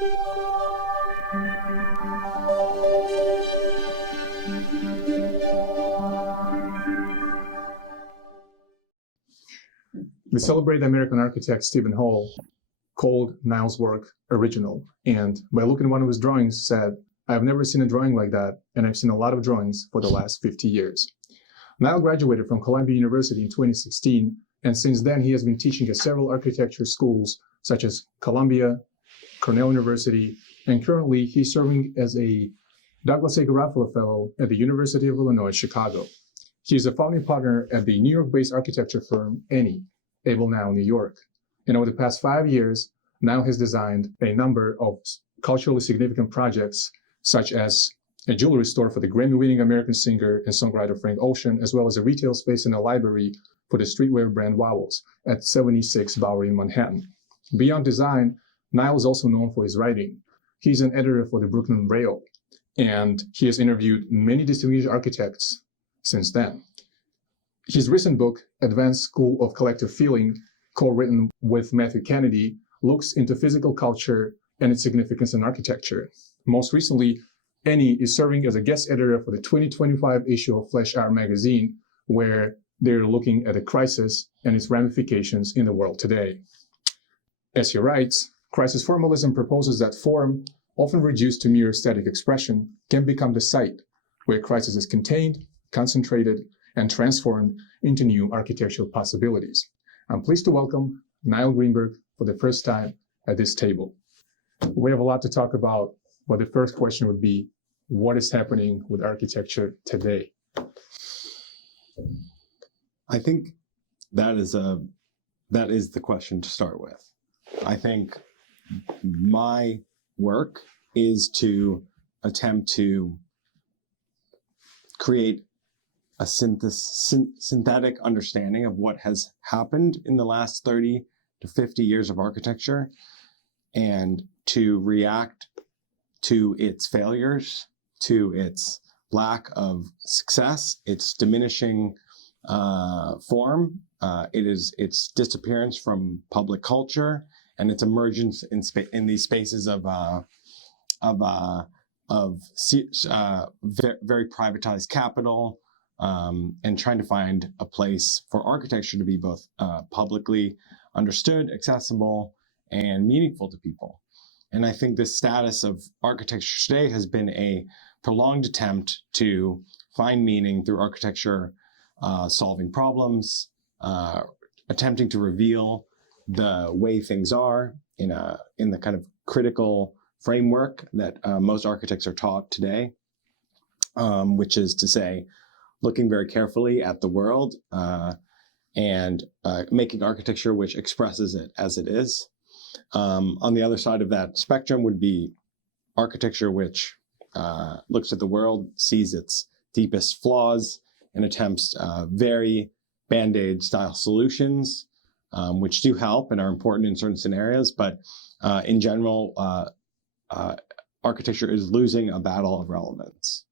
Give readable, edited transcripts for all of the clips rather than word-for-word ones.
The celebrated American architect Stephen Hall called Nile's work original, and by looking at one of his drawings said, "I've never seen a drawing like that, and I've seen a lot of drawings for the last 50 years. Nile graduated from Columbia University in 2016, and since then he has been teaching at several architecture schools such as Columbia, Cornell University, and currently he's serving as a Douglas A. Garofalo Fellow at the University of Illinois, Chicago. He is a founding partner at the New York-based architecture firm Able Now, New York. And over the past 5 years, Nile has designed a number of culturally significant projects, such as a jewelry store for the Grammy-winning American singer and songwriter Frank Ocean, as well as a retail space and a library for the streetwear brand Wowels at 76 Bowery in Manhattan. Beyond design, Nile is also known for his writing. He's an editor for the Brooklyn Rail, and he has interviewed many distinguished architects since then. His recent book, Advanced School of Collective Feeling, co-written with Matthew Kennedy, looks into physical culture and its significance in architecture. Most recently, Annie is serving as a guest editor for the 2025 issue of Flesh Art magazine, where they're looking at a crisis and its ramifications in the world today. As he writes, Crisis Formalism proposes that form, often reduced to mere static expression, can become the site where crisis is contained, concentrated, and transformed into new architectural possibilities. I'm pleased to welcome Nile Greenberg for the first time at this table. We have a lot to talk about, but the first question would be, what is happening with architecture today? I think that is the question to start with. I think my work is to attempt to create a synthetic understanding of what has happened in the last 30 to 50 years of architecture, and to react to its failures, to its lack of success, its diminishing form, its disappearance from public culture, and its emergence in these spaces of very privatized capital, and trying to find a place for architecture to be both publicly understood, accessible, and meaningful to people. And I think the status of architecture today has been a prolonged attempt to find meaning through architecture, solving problems, attempting to reveal the way things are in the kind of critical framework that most architects are taught today, which is to say, looking very carefully at the world and making architecture which expresses it as it is. On the other side of that spectrum would be architecture which looks at the world, sees its deepest flaws, and attempts very Band-Aid style solutions, which do help and are important in certain scenarios, but in general, architecture is losing a battle of relevance.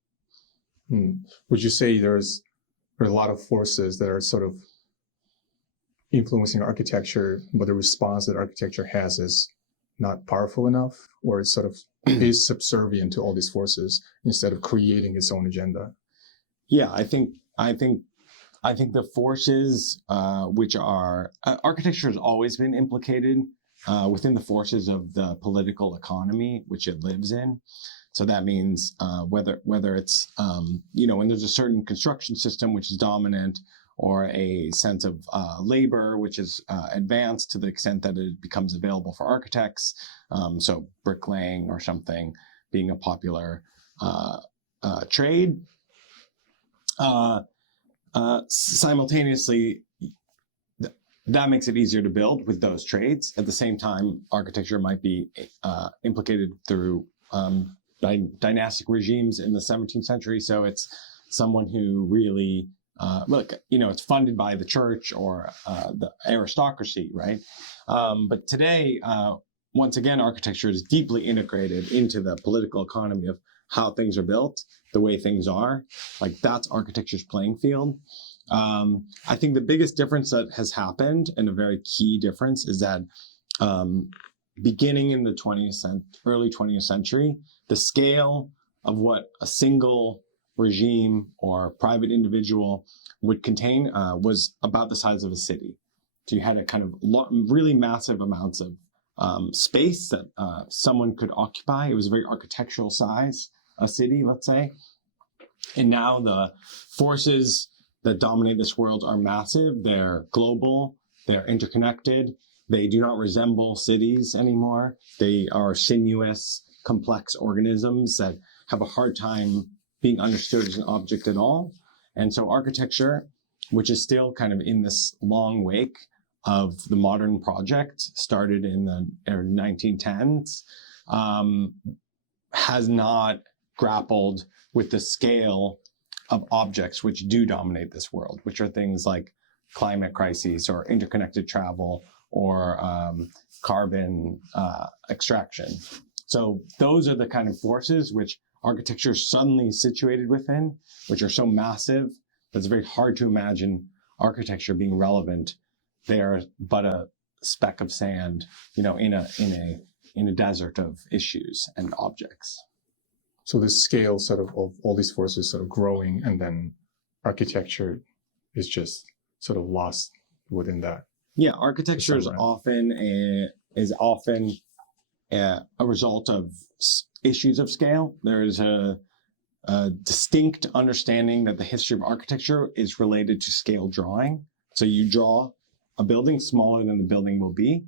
Would you say there's a lot of forces that are sort of influencing architecture, but the response that architecture has is not powerful enough, or it sort of is subservient to all these forces instead of creating its own agenda? Yeah, I think the forces which are architecture has always been implicated within the forces of the political economy which it lives in. So that means whether it's when there's a certain construction system which is dominant, or a sense of labor which is advanced to the extent that it becomes available for architects. So bricklaying or something being a popular trade. Simultaneously, that makes it easier to build with those trades. At the same time, architecture might be implicated through dynastic regimes in the 17th century. So it's someone who really, it's funded by the church or the aristocracy, right? But today, once again, architecture is deeply integrated into the political economy of how things are built, the way things are. Like, that's architecture's playing field. I think the biggest difference that has happened, and a very key difference, is that beginning in the early 20th century, the scale of what a single regime or private individual would contain was about the size of a city. So you had a kind of really massive amounts of space that someone could occupy. It was a very architectural size, a city, let's say. And now the forces that dominate this world are massive. They're global, they're interconnected. They do not resemble cities anymore. They are sinuous, complex organisms that have a hard time being understood as an object at all. And so architecture, which is still kind of in this long wake of the modern project, started in the 1910s, has not grappled with the scale of objects which do dominate this world, which are things like climate crises or interconnected travel or carbon extraction. So those are the kind of forces which architecture is suddenly situated within, which are so massive that it's very hard to imagine architecture being relevant there, but a speck of sand, in a desert of issues and objects. So this scale sort of all these forces sort of growing, and then architecture is just sort of lost within that. Yeah, architecture is often a result of issues of scale. There is a distinct understanding that the history of architecture is related to scale drawing. So you draw a building smaller than the building will be,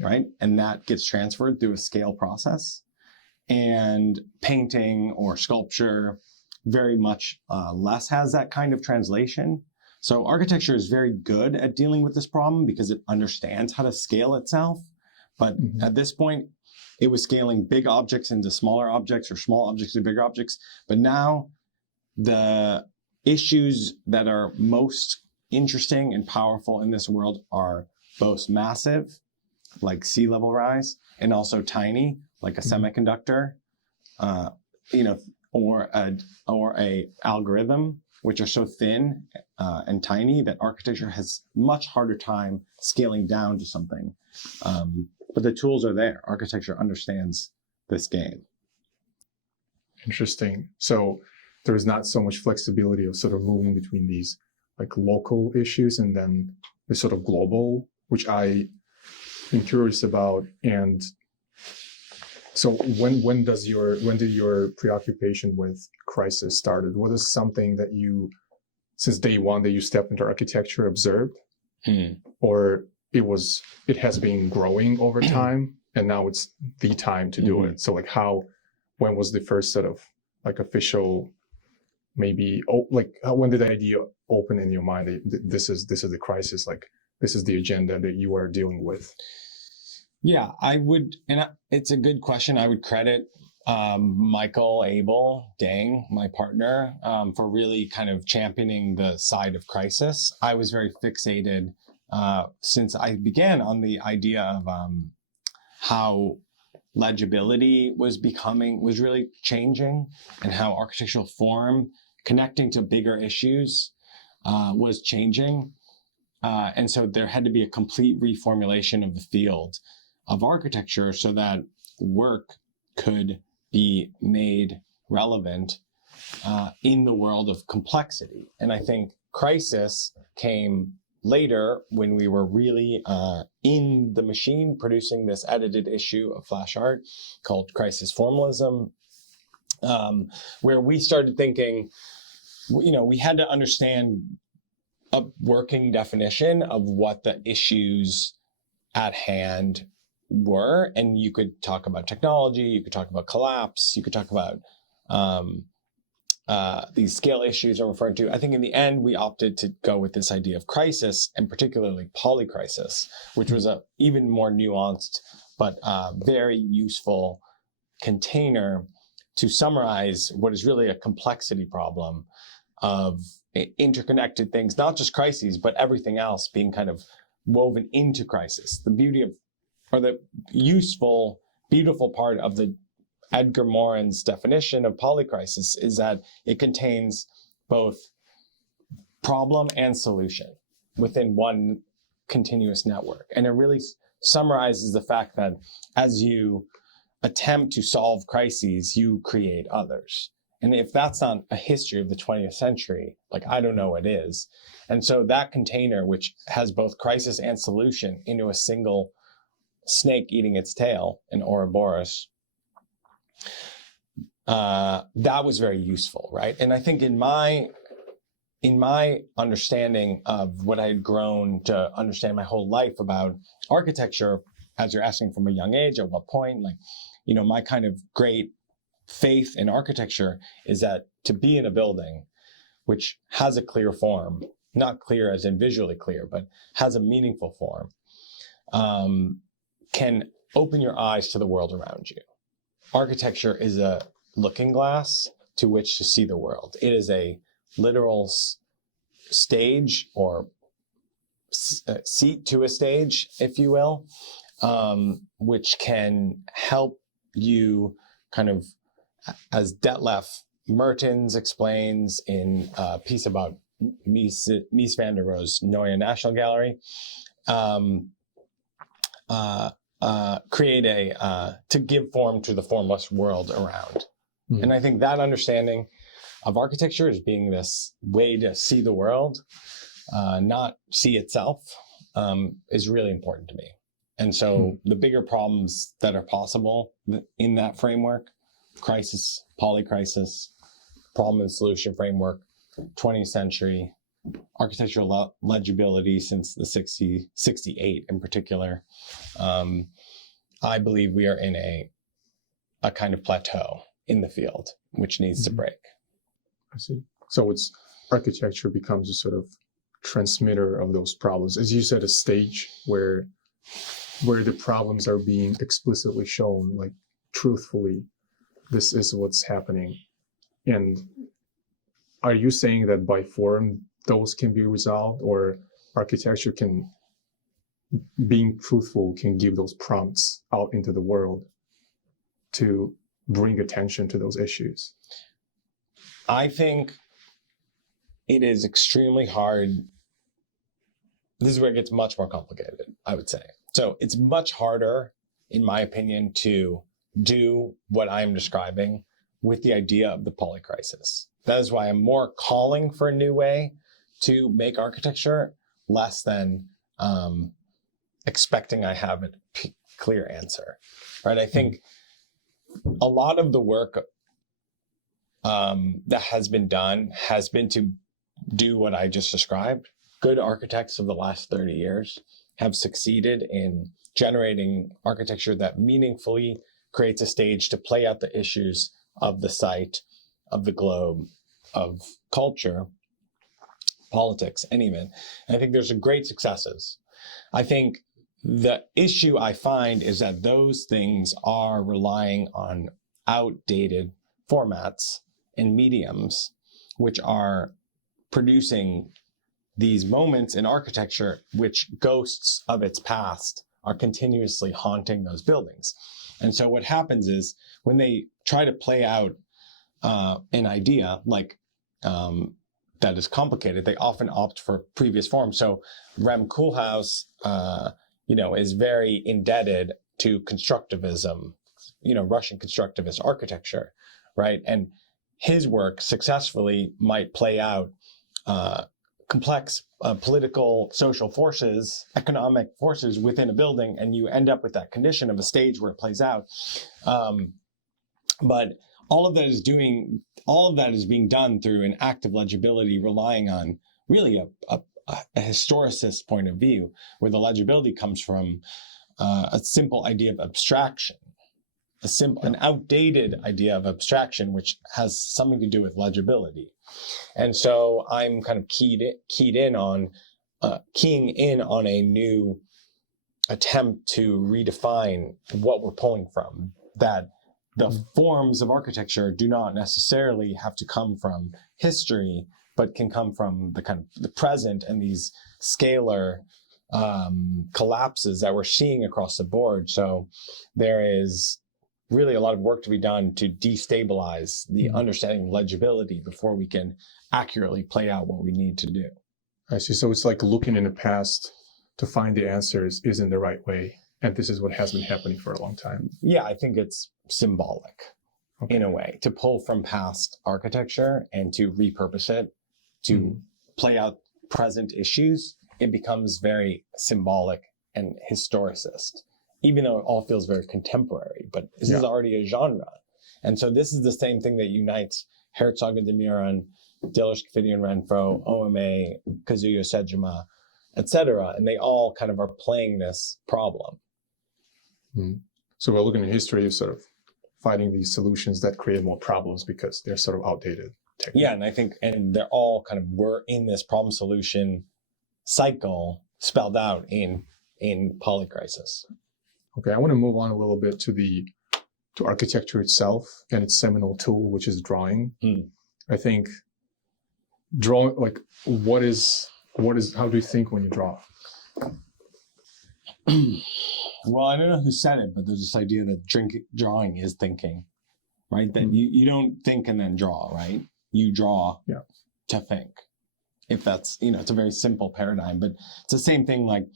right? And that gets transferred through a scale process. And painting or sculpture very much less has that kind of translation. So architecture is very good at dealing with this problem because it understands how to scale itself. But at this point, it was scaling big objects into smaller objects or small objects into bigger objects. But now the issues that are most interesting and powerful in this world are both massive, like sea level rise, and also tiny, like a semiconductor, or a algorithm, which are so thin and tiny that architecture has much harder time scaling down to something. But the tools are there. Architecture understands this game. Interesting. So there's not so much flexibility of sort of moving between these like local issues and then the sort of global, which I am curious about. And so when did your preoccupation with crisis started? Was it something that you, since day one that you stepped into architecture, observed? Or it has been growing over time and now it's the time to do it? So like when was the first sort of like official, maybe, when did the idea open in your mind that this is the crisis, like this is the agenda that you are dealing with? Yeah, I would, and it's a good question. I would credit Michael Abel Dang, my partner, for really kind of championing the side of crisis. I was very fixated since I began on the idea of how legibility was really changing, and how architectural form connecting to bigger issues was changing. And so there had to be a complete reformulation of the field of architecture so that work could be made relevant in the world of complexity. And I think crisis came later when we were really in the machine producing this edited issue of Flash Art called Crisis Formalism, where we started thinking, we had to understand a working definition of what the issues at hand were. And you could talk about technology, you could talk about collapse, you could talk about these scale issues I'm referring to. I think in the end, we opted to go with this idea of crisis, and particularly polycrisis, which was a even more nuanced, but very useful container to summarize what is really a complexity problem of interconnected things, not just crises, but everything else being kind of woven into crisis. The beauty of, or the useful, beautiful part of the Edgar Morin's definition of polycrisis is that it contains both problem and solution within one continuous network. And it really summarizes the fact that as you attempt to solve crises, you create others. And if that's not a history of the 20th century, like, I don't know what is. And so that container, which has both crisis and solution into a single snake eating its tail, an Ouroboros, that was very useful, right? And I think in my understanding of what I had grown to understand my whole life about architecture, as you're asking from a young age, at what point, like, you know, my kind of great faith in architecture is that to be in a building which has a clear form, not clear as in visually clear, but has a meaningful form, can open your eyes to the world around you. Architecture is a looking glass to which to see the world. It is a literal stage, or seat to a stage, if you will, which can help you kind of, as Detlef Mertens explains in a piece about Mies van der Rohe's Neue National Gallery, create to give form to the formless world around. Mm-hmm. And I think that understanding of architecture as being this way to see the world, not see itself, is really important to me. And so the bigger problems that are possible in that framework, crisis, polycrisis, problem and solution framework, 20th century, architectural legibility since the 68 in particular, I believe we are in a kind of plateau in the field, which needs to break. I see. So it's architecture becomes a sort of transmitter of those problems. As you said, a stage where the problems are being explicitly shown, like truthfully, this is what's happening. And are you saying that by form, those can be resolved, or architecture can, being truthful, can give those prompts out into the world to bring attention to those issues? I think it is extremely hard. This is where it gets much more complicated, I would say. So it's much harder, in my opinion, to do what I'm describing with the idea of the polycrisis. That is why I'm more calling for a new way to make architecture, less than expecting I have a clear answer, right? I think a lot of the work that has been done has been to do what I just described. Good architects of the last 30 years have succeeded in generating architecture that meaningfully creates a stage to play out the issues of the site, of the globe, of culture, politics, and even. And I think there's great successes. I think the issue I find is that those things are relying on outdated formats and mediums, which are producing these moments in architecture which ghosts of its past are continuously haunting those buildings. And so what happens is when they try to play out an idea like that is complicated, they often opt for previous forms. So Rem Koolhaas, is very indebted to constructivism, Russian constructivist architecture, right? And his work successfully might play out complex political, social forces, economic forces within a building, and you end up with that condition of a stage where it plays out. But all of that is being done through an act of legibility, relying on really a historicist point of view, where the legibility comes from a simple idea of abstraction, an outdated idea of abstraction, which has something to do with legibility. And so I'm kind of keying in on a new attempt to redefine what we're pulling from, that the forms of architecture do not necessarily have to come from history, but can come from the kind of the present and these scalar collapses that we're seeing across the board. So there is really a lot of work to be done to destabilize the understanding of legibility before we can accurately play out what we need to do. I see. So it's like looking in the past to find the answers isn't the right way. and this is what has been happening for a long time. Yeah, I think it's symbolic in a way to pull from past architecture and to repurpose it to play out present issues. It becomes very symbolic and historicist, even though it all feels very contemporary, but this is already a genre. And so this is the same thing that unites Herzog and de Meuron, Dillers, Kaffidian, Renfro, OMA, Kazuya Sejima, etc. And they all kind of are playing this problem. So we're looking at history of sort of finding these solutions that create more problems because they're sort of outdated techniques. Yeah, and I think, and they're all kind of, we're in this problem solution cycle spelled out in Polycrisis. Okay, I want to move on a little bit to architecture itself and its seminal tool, which is drawing. I think drawing, like, what is, how do you think when you draw? Well, I don't know who said it, but there's this idea that drawing is thinking, right? That you don't think and then draw, right? You draw to think. If that's, it's a very simple paradigm, but it's the same thing. Like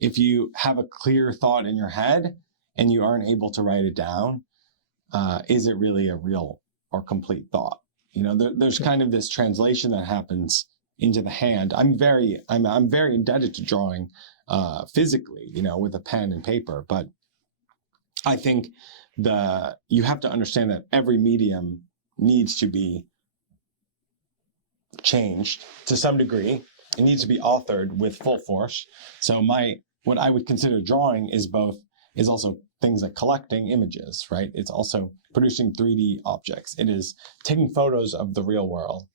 if you have a clear thought in your head and you aren't able to write it down, is it really a real or complete thought? There's kind of this translation that happens into the hand. I'm very indebted to drawing physically, with a pen and paper. But I think you have to understand that every medium needs to be changed to some degree. It needs to be authored with full force. So what I would consider drawing is also things like collecting images, right? It's also producing 3D objects. It is taking photos of the real world.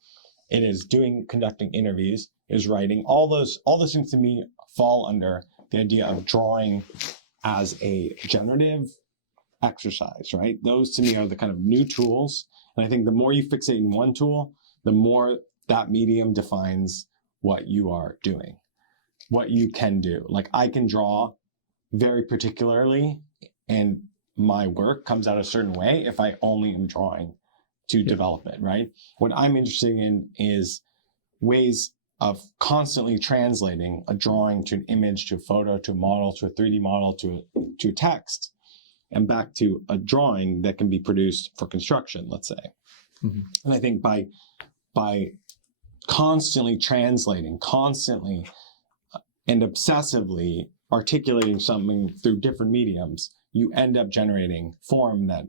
It is conducting interviews. It is writing. All those things to me fall under the idea of drawing as a generative exercise, right? Those to me are the kind of new tools. And I think the more you fixate in one tool, the more that medium defines what you are doing, what you can do. Like I can draw very particularly, and my work comes out a certain way if I only am drawing to develop it, right? What I'm interested in is ways of constantly translating a drawing to an image, to a photo, to a model, to a 3D model, to a text, and back to a drawing that can be produced for construction, let's say. And I think by constantly translating, and obsessively articulating something through different mediums, you end up generating form that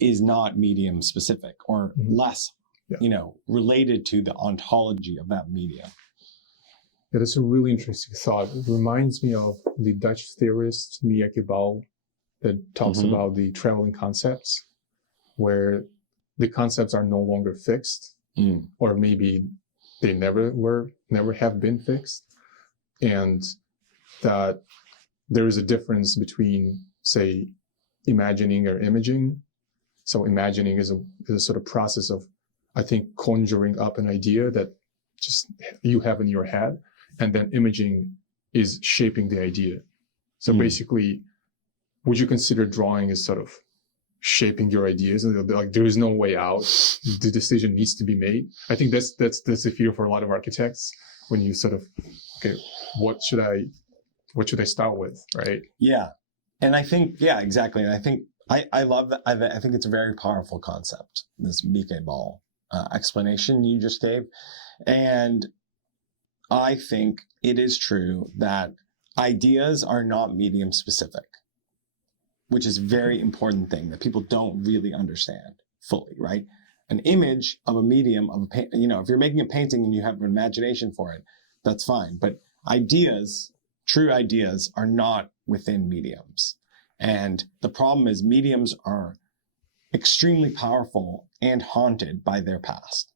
is not medium specific or less, related to the ontology of that medium. Yeah, that's a really interesting thought. It reminds me of the Dutch theorist Miyake Bal that talks about the traveling concepts, where the concepts are no longer fixed, or maybe they never have been fixed, and that there is a difference between, say, imagining or imaging. So imagining is a sort of process of, I think, conjuring up an idea that just you have in your head, and then imaging is shaping the idea. So basically, would you consider drawing as sort of shaping your ideas? And like, there is no way out. The decision needs to be made. I think that's the fear for a lot of architects when you sort of, okay, what should I start with, right? Yeah, and I think exactly. And I think I love that. I think it's a very powerful concept, this Miyake Bal explanation you just gave, and I think it is true that ideas are not medium specific, which is a very important thing that people don't really understand fully, right? An image of a medium of if you're making a painting and you have an imagination for it, that's fine. But true ideas are not within mediums. And the problem is mediums are extremely powerful and haunted by their past.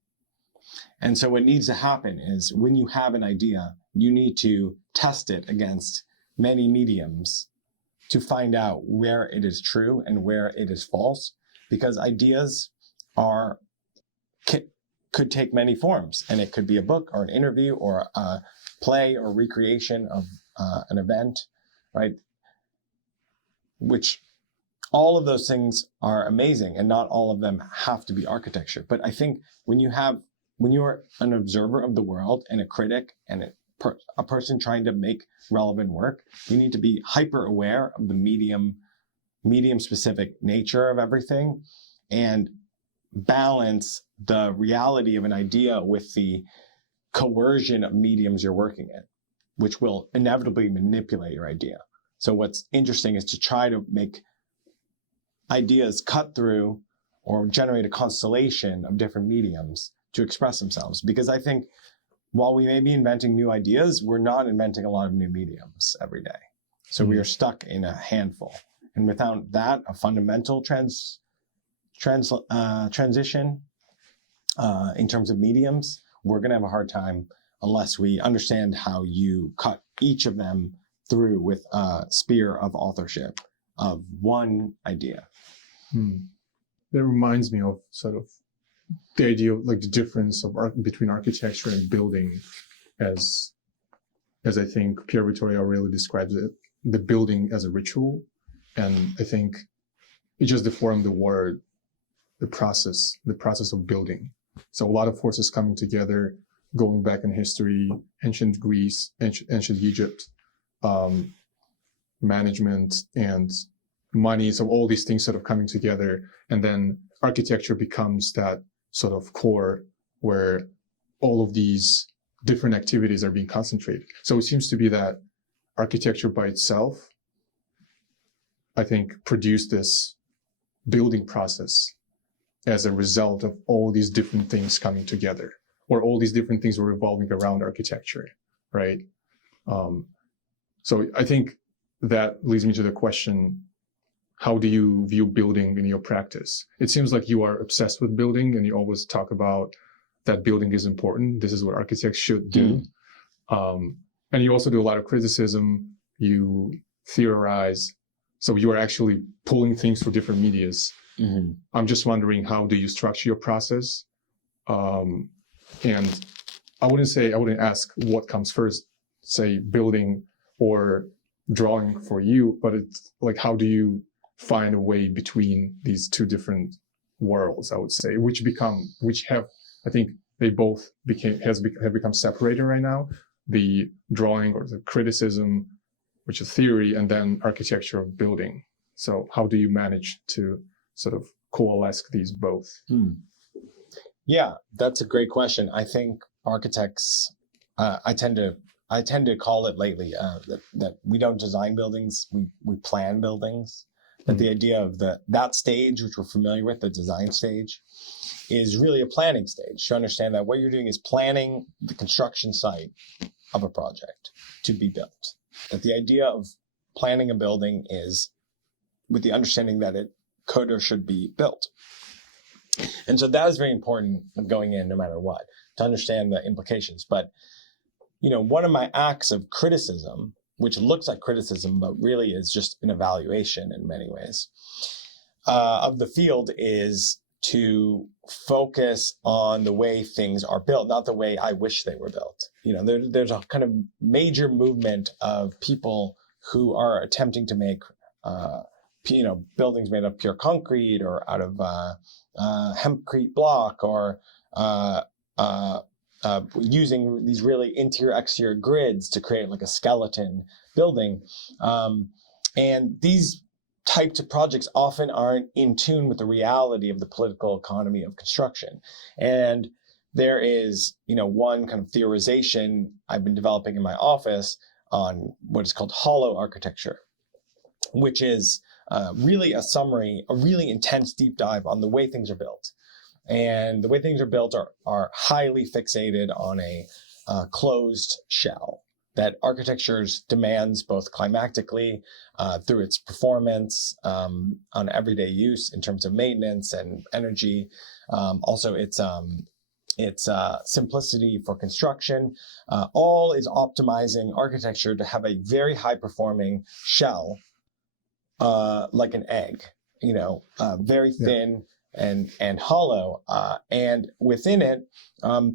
And so what needs to happen is when you have an idea, you need to test it against many mediums to find out where it is true and where it is false, because ideas could take many forms, and it could be a book or an interview or a play or recreation of an event, right? Which all of those things are amazing, and not all of them have to be architecture. But I think when you are an observer of the world and a critic and a person trying to make relevant work, you need to be hyper aware of the medium specific nature of everything and balance the reality of an idea with the coercion of mediums you're working in, which will inevitably manipulate your idea. So what's interesting is to try to make ideas cut through or generate a constellation of different mediums to express themselves. Because I think while we may be inventing new ideas, we're not inventing a lot of new mediums every day. So we are stuck in a handful. And without that, a fundamental transition in terms of mediums, we're going to have a hard time unless we understand how you cut each of them through with a spear of authorship of one idea. That reminds me of sort of the idea of like the difference of between architecture and building, as I think Pierre Vittorio Aureli describes it, the building as a ritual. And I think it just deformed the word, the process of building. So a lot of forces coming together, going back in history, ancient Greece, ancient Egypt, management and money. So all these things sort of coming together, and then architecture becomes that sort of core where all of these different activities are being concentrated. So it seems to be that architecture by itself, I think, produced this building process as a result of all these different things coming together, or all these different things were revolving around architecture, right? So I think that leads me to the question, how do you view building in your practice? It seems like you are obsessed with building and you always talk about that building is important. This is what architects should do. And you also do a lot of criticism. You theorize. So you are actually pulling things from different medias. I'm just wondering, how do you structure your process? And I wouldn't ask what comes first, say building or drawing for you, but it's like, how do you find a way between these two different worlds, I would say, I think they both have become separated right now. The drawing or the criticism, which is theory, and then architecture of building. So how do you manage to sort of coalesce these both? Yeah, that's a great question. I think architects, I tend to call it lately that we don't design buildings, we plan buildings. That the idea of that stage, which we're familiar with, the design stage, is really a planning stage. To understand that what you're doing is planning the construction site of a project to be built. That the idea of planning a building is with the understanding that it could or should be built. And so that is very important going in no matter what, to understand the implications. But, one of my acts of criticism, which looks like criticism, but really is just an evaluation in many ways, of the field, is to focus on the way things are built, not the way I wish they were built. There's a kind of major movement of people who are attempting to make, buildings made of pure concrete or out of hempcrete block, or using these really interior-exterior grids to create like a skeleton building. And these types of projects often aren't in tune with the reality of the political economy of construction. And there is, one kind of theorization I've been developing in my office on what is called hollow architecture, which is really a summary, a really intense deep dive on the way things are built. And the way things are built are highly fixated on a closed shell that architecture demands both climatically through its performance on everyday use in terms of maintenance and energy. Also, its simplicity for construction. All is optimizing architecture to have a very high performing shell, like an egg, very thin. And hollow, and within it,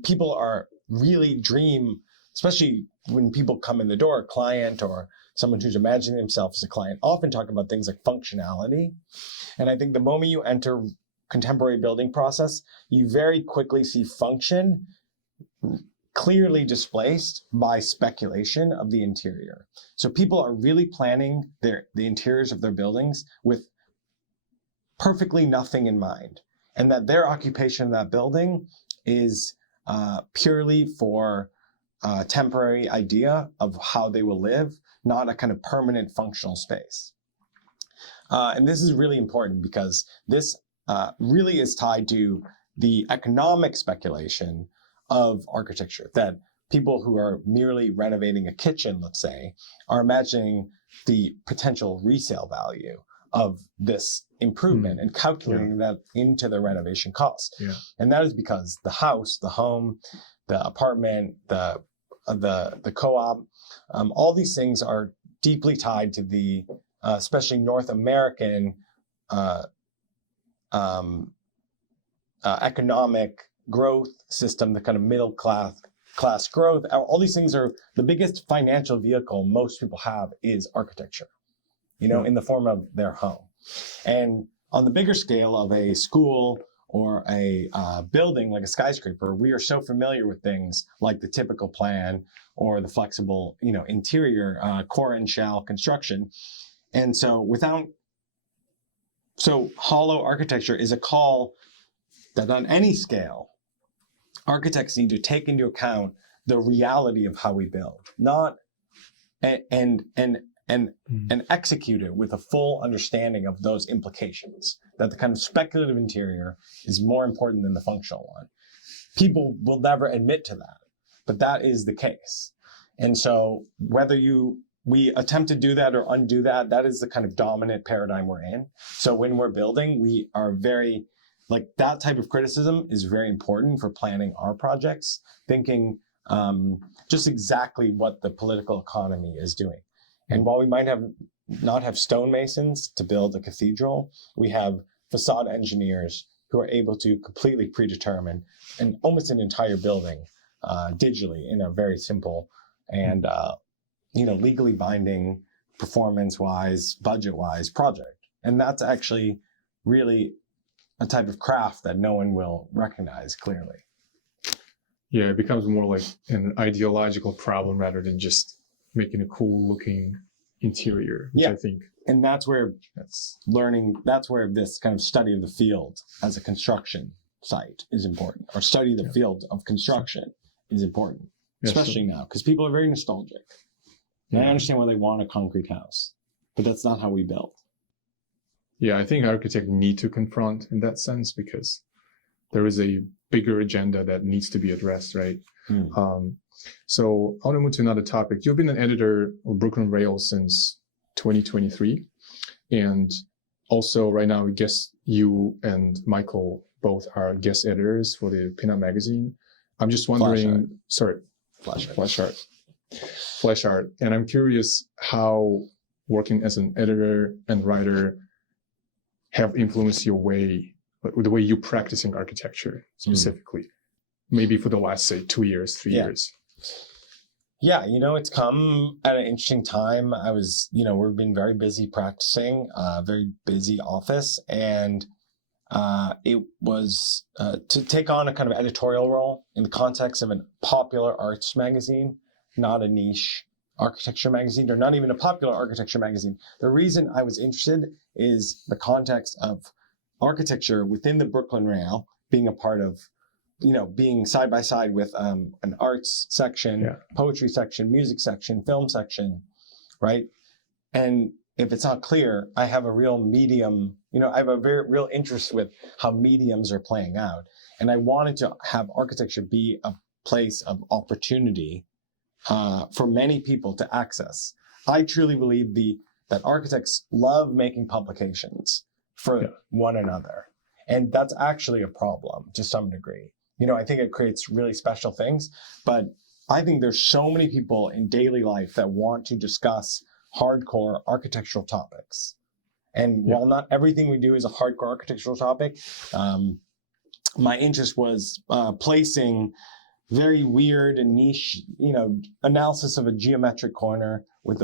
people are really dream, especially when people come in the door, a client or someone who's imagining themselves as a client, often talk about things like functionality. And I think the moment you enter contemporary building process, you very quickly see function clearly displaced by speculation of the interior. So people are really planning the interiors of their buildings with perfectly nothing in mind, and that their occupation of that building is purely for a temporary idea of how they will live, not a kind of permanent functional space. And this is really important because this really is tied to the economic speculation of architecture, that people who are merely renovating a kitchen, let's say, are imagining the potential resale value of this improvement and calculating that into the renovation cost. Yeah. And that is because the house, the home, the apartment, the co-op, all these things are deeply tied to the especially North American economic growth system, the kind of middle class growth. All these things are the biggest financial vehicle most people have is architecture, in the form of their home. And on the bigger scale of a school or a building like a skyscraper, we are so familiar with things like the typical plan or the flexible, interior core and shell construction. And so hollow architecture is a call that on any scale, architects need to take into account the reality of how we build, and execute it with a full understanding of those implications, that the kind of speculative interior is more important than the functional one. People will never admit to that, but that is the case. And so whether we attempt to do that or undo that, that is the kind of dominant paradigm we're in. So when we're building, we are very, that type of criticism is very important for planning our projects, thinking just exactly what the political economy is doing. And while we might not have stonemasons to build a cathedral, we have facade engineers who are able to completely predetermine almost an entire building digitally in a very simple and legally binding, performance-wise, budget-wise project. And that's actually really a type of craft that no one will recognize clearly. Yeah, it becomes more like an ideological problem rather than just making a cool looking interior, which I think. And that's where this kind of study of the field as a construction site is important, or study the field of construction is important, especially now, because people are very nostalgic. And I understand why they want a concrete house, but that's not how we built. Yeah, I think architects need to confront in that sense, because there is a bigger agenda that needs to be addressed, right? So I want to move to another topic. You've been an editor of Brooklyn Rails since 2023. And also right now, I guess you and Michael both are guest editors for the Pinup magazine. I'm just wondering, Flash Art. And I'm curious how working as an editor and writer have influenced your the way you practicing architecture specifically, maybe for the last, say, 2 years, 3 years. Yeah, it's come at an interesting time. We've been very busy practicing, very busy office. And it was to take on a kind of editorial role in the context of a popular arts magazine, not a niche architecture magazine, or not even a popular architecture magazine. The reason I was interested is the context of architecture within the Brooklyn Rail, being a part of, being side by side with an arts section, poetry section, music section, film section, right? And if it's not clear, I have a real medium, I have a very real interest with how mediums are playing out. And I wanted to have architecture be a place of opportunity for many people to access. I truly believe that architects love making publications for one another. And that's actually a problem to some degree. I think it creates really special things, but I think there's so many people in daily life that want to discuss hardcore architectural topics. And while not everything we do is a hardcore architectural topic, my interest was placing very weird and niche, analysis of a geometric corner with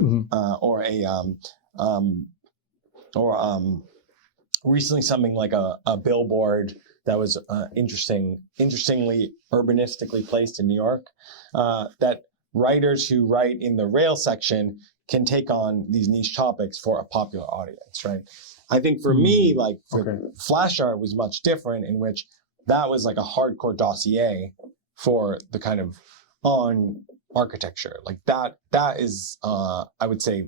recently something like a billboard that was interestingly urbanistically placed in New York, that writers who write in the rail section can take on these niche topics for a popular audience, right? I think for me, like for Flash Art was much different, in which that was like a hardcore dossier for the kind of on architecture. Like that is, I would say,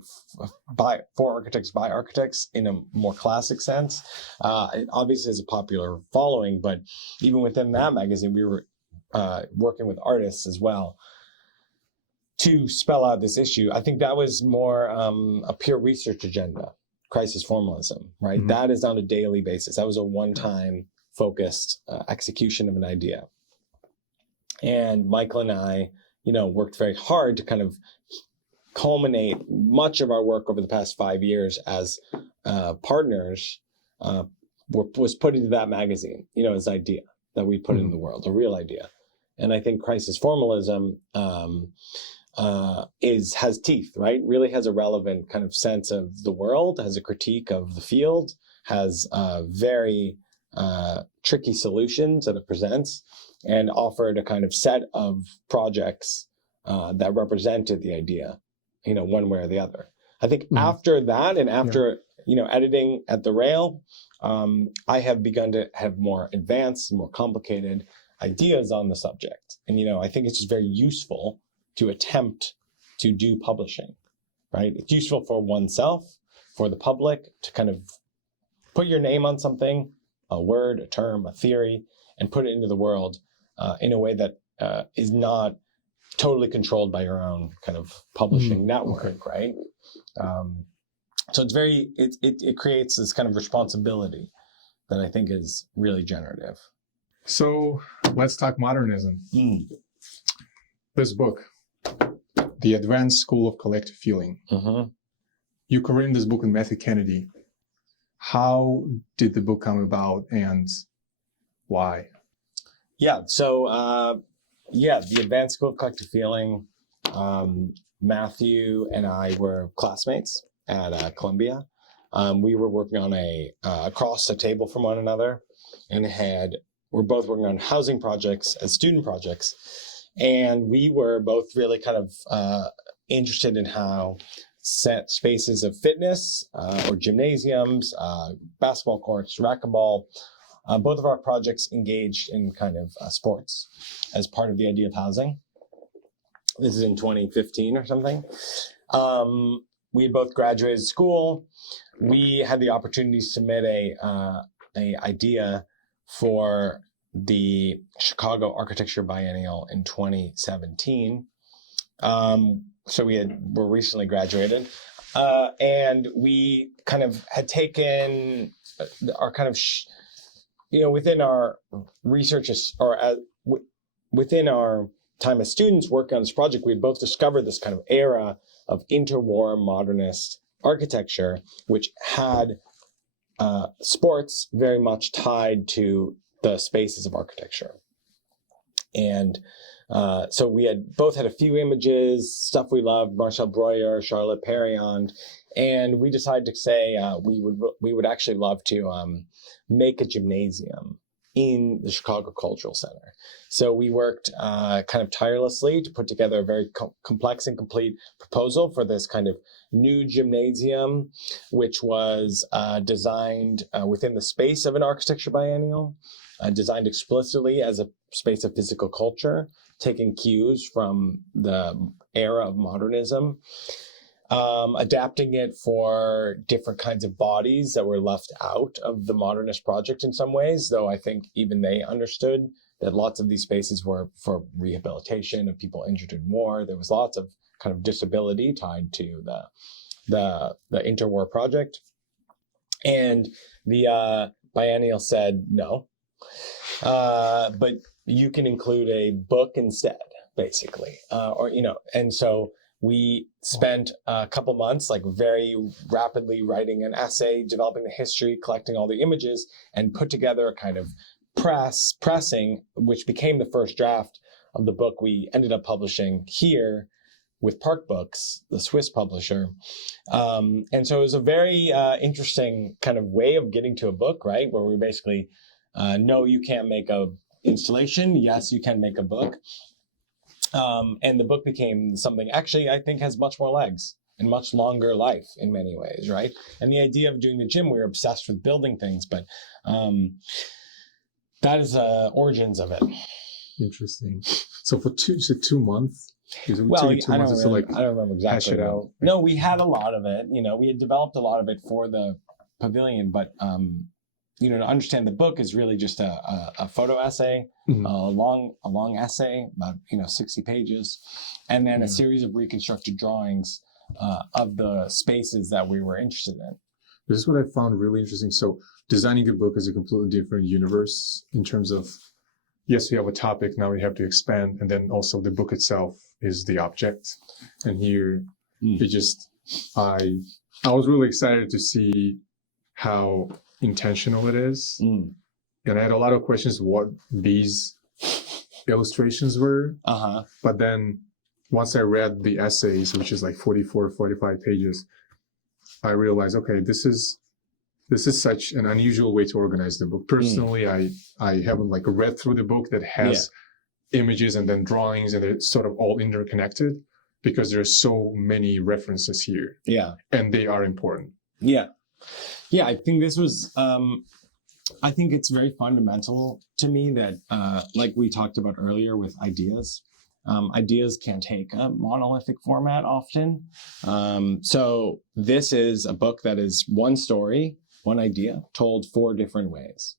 for architects by architects in a more classic sense. It obviously has a popular following, but even within that magazine, we were working with artists as well to spell out this issue. I think that was more a pure research agenda, crisis formalism, right? Mm-hmm. That is on a daily basis. That was a one-time focused execution of an idea. And Michael and I, worked very hard to kind of culminate much of our work over the past 5 years as partners was put into that magazine, as an idea that we put in the world, a real idea. And I think crisis formalism has teeth, right? Really has a relevant kind of sense of the world, has a critique of the field, has very tricky solutions that it presents, and offered a kind of set of projects that represented the idea, one way or the other. I think after that, and after editing at the Rail, I have begun to have more advanced, more complicated ideas on the subject. And, I think it's just very useful to attempt to do publishing, right? It's useful for oneself, for the public, to kind of put your name on something, a word, a term, a theory, and put it into the world in a way that is not totally controlled by your own kind of publishing network, right? So it's it creates this kind of responsibility that I think is really generative. So let's talk modernism. This book, The Advanced School of Collective Feeling. You co-written this book with Matthew Kennedy. How did the book come about and why? Yeah, so The Advanced School of Collective Feeling, Matthew and I were classmates at Columbia. We were working on across the table from one another, and we're both working on housing projects as student projects. And we were both really kind of interested in how set spaces of fitness or gymnasiums, basketball courts, racquetball, both of our projects engaged in kind of sports as part of the idea of housing. This is in 2015 or something. We had both graduated school. We had the opportunity to submit a idea for the Chicago Architecture Biennial in 2017. So we're recently graduated. And we kind of had taken our kind of, within our research within our time as students working on this project, we had both discovered this kind of era of interwar modernist architecture, which had sports very much tied to the spaces of architecture. And so we had both had a few images, stuff we loved, Marcel Breuer, Charlotte Perriand, and we decided to say we would actually love to make a gymnasium in the Chicago Cultural Center. So we worked kind of tirelessly to put together a very complex and complete proposal for this kind of new gymnasium, which was designed within the space of an architecture biennial, designed explicitly as a space of physical culture, taking cues from the era of modernism, adapting it for different kinds of bodies that were left out of the modernist project in some ways, though I think even they understood that lots of these spaces were for rehabilitation of people injured in war. There was lots of kind of disability tied to the interwar project. And the biennial said no, but you can include a book instead, basically, and so we spent a couple months very rapidly writing an essay, developing the history, collecting all the images, and put together a kind of pressing, which became the first draft of the book we ended up publishing here with Park Books, the Swiss publisher. And so it was a very interesting kind of way of getting to a book, right? Where we basically, no, you can't make a installation. Yes, you can make a book. And the book became something actually I think has much more legs and much longer life in many ways, right? And the idea of doing the gym, we were obsessed with building things, but that is origins of it. Interesting. So for 2 months? Well, I don't remember exactly. No, we had a lot of it. We had developed a lot of it for the pavilion, but to understand the book is really just a photo essay, mm-hmm. a long essay, about 60 pages, and then a series of reconstructed drawings of the spaces that we were interested in. This is what I found really interesting. So designing a book is a completely different universe in terms of, yes, we have a topic, now we have to expand, and then also the book itself is the object. And here, I was really excited to see how intentional it is. And I had a lot of questions what these illustrations were. But then once I read the essays, which is like 44, 45 pages, I realized, okay, this is such an unusual way to organize the book. Personally, I haven't like read through the book that has images and then drawings and they're sort of all interconnected, because there's so many references here. Yeah. And they are important. Yeah. Yeah, I think this was, I think it's very fundamental to me that, like we talked about earlier with ideas, ideas can't take a monolithic format often. So this is a book that is one story, one idea, told 4 different ways.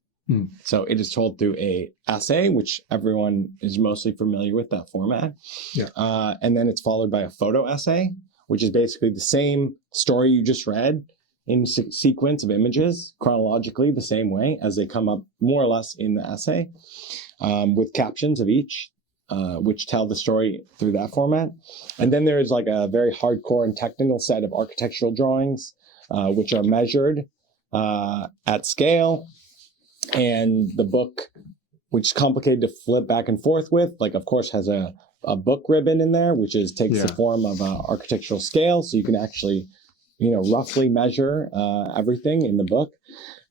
So it is told through a essay, which everyone is mostly familiar with that format. Yeah. And then it's followed by a photo essay, which is basically the same story you just read in sequence of images, chronologically the same way as they come up more or less in the essay, with captions of each, which tell the story through that format. And then there's like a very hardcore and technical set of architectural drawings, which are measured at scale. And the book, which is complicated to flip back and forth with, like of course has a book ribbon in there, which takes the form of an architectural scale. So you can actually, roughly measure everything in the book.